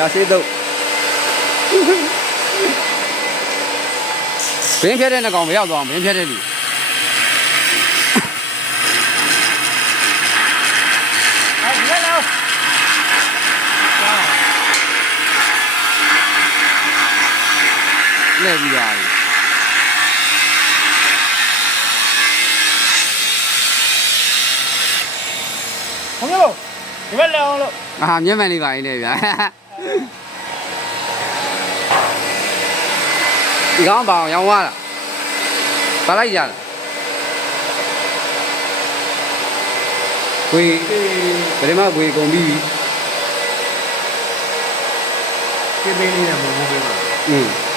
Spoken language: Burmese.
ရာစေးတော့ဘင်းဖြတ်တဲ့နှကောင်မရောက်သွားအောင်ဘင်းဖြတ်တဲ့လူလဲပြီးသွားပြီဘုံလို့ဒီဘက်လည်းအောင်လို့မျက်မှန်လေးပါရင်လေဗျာဒီကောင်ပါအောင်ရောင်းသွားတာပါလိုက်ကြလားခွေဘယ်မှာခွေကုန်ပြီပြေးပေးနေတယ်မဟုတ်ဘူးပေးပါ